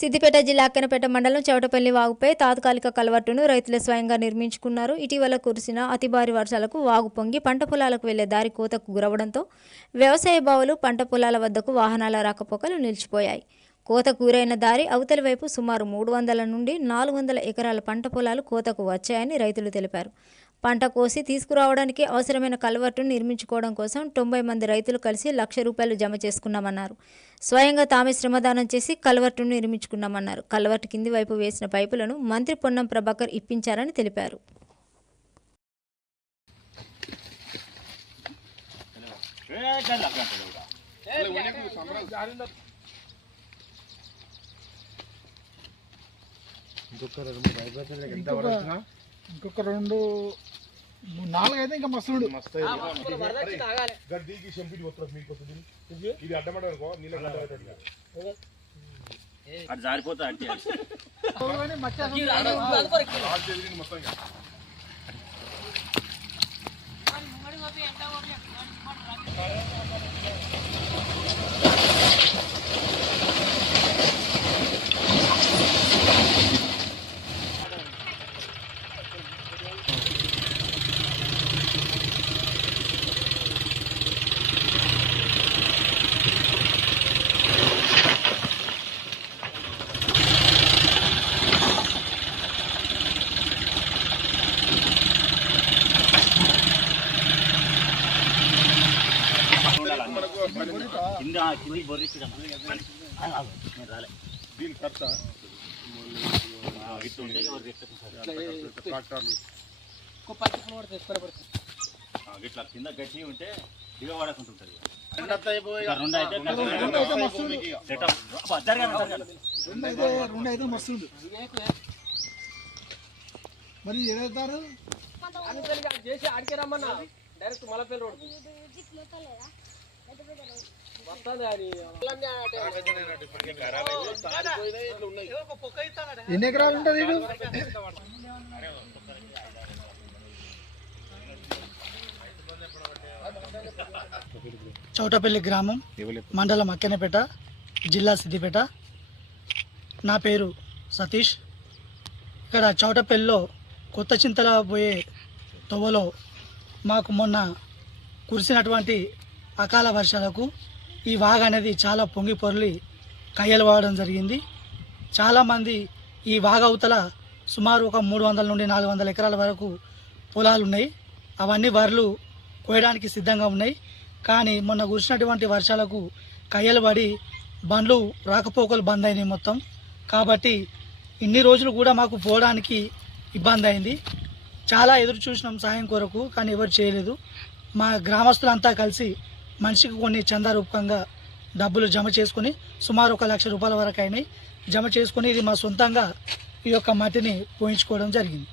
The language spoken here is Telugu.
సిద్దిపేట జిల్లా అక్కనపేట మండలం చౌటపల్లి వాగుపై తాత్కాలిక కలవట్టును రైతులు స్వయంగా నిర్మించుకున్నారు. ఇటీవల కురిసిన అతి భారీ వర్షాలకు వాగు పొంగి పంట పొలాలకు వెళ్ళే దారి కోతకు గురవడంతో వ్యవసాయ బావులు పంట పొలాల వద్దకు వాహనాల రాకపోకలు నిలిచిపోయాయి. కోత కూరైన దారి అవతలి వైపు సుమారు మూడు వందల నుండి నాలుగు వందల ఎకరాల పంట పొలాలు కోతకు వచ్చాయని రైతులు తెలిపారు. పంట కోసి తీసుకురావడానికి అవసరమైన కల్వర్టును నిర్మించుకోవడం కోసం తొంభై మంది రైతులు కలిసి లక్ష రూపాయలు జమ చేసుకున్నామన్నారు. స్వయంగా తామే శ్రమదానం చేసి కల్వర్టును నిర్మించుకున్నామన్నారు. కల్వర్టు కింది వైపు వేసిన పైపులను మంత్రి పొన్నం ప్రభాకర్ ఇప్పించారని తెలిపారు. ఇంకొక ఇంకొక రెండు నాలుగు అయితే ఇంకా మస్తు ఉండు. గడ్డికి షంపిడి వస్తారు మీకు వస్తుంది ఇది అడ్డమడ అనుకో నీళ్ళ అది జారిపోతా అంటే మొత్తం కింద కింది రాలే దీని ఖర్చు ఇట్లా కింద గట్టి ఉంటే దిగబడకుంటుంటది రెండు. ఇక రెండు అయితే. మరి ఏదవుతారు చేసి ఆడికి రమ్మన్నా డైరెక్ట్ మలపల్లి రోడ్ వస్తుంది అది ఎన్ని ఎకరాలు ఉంటుంది వీడు చౌటపల్లి గ్రామం మండలం అక్కెనపేట జిల్లా సిద్దిపేట. నా పేరు సతీష్. ఇక్కడ చౌటపల్లిలో కొత్త చింతల పోయే తొవ్వలో మాకు మొన్న కురిసినటువంటి అకాల వర్షాలకు ఈ వాగ అనేది చాలా పొంగి పొరలి కయ్యలు వాడడం జరిగింది. చాలామంది ఈ వాగ అవతల సుమారు ఒక మూడు వందల నుండి నాలుగు వందల ఎకరాల వరకు పొలాలు ఉన్నాయి. అవన్నీ వరలు కోయడానికి సిద్ధంగా ఉన్నాయి. కానీ మొన్న కురిసినటువంటి వర్షాలకు కయ్యలు పడి బండ్లు రాకపోకలు బంద్ అయినాయి మొత్తం. కాబట్టి ఇన్ని రోజులు కూడా మాకు పోవడానికి ఇబ్బంది అయింది. చాలా ఎదురు చూసినాం సాయం కొరకు కానీ ఎవరు చేయలేదు. మా గ్రామస్తులంతా కలిసి మనిషికి కొన్ని చందా రూపకంగా డబ్బులు జమ చేసుకుని సుమారు ఒక లక్ష రూపాయల వరకు అయినాయి. జమ చేసుకుని ఇది మా సొంతంగా ఈ యొక్క మట్టిని పోయించుకోవడం జరిగింది.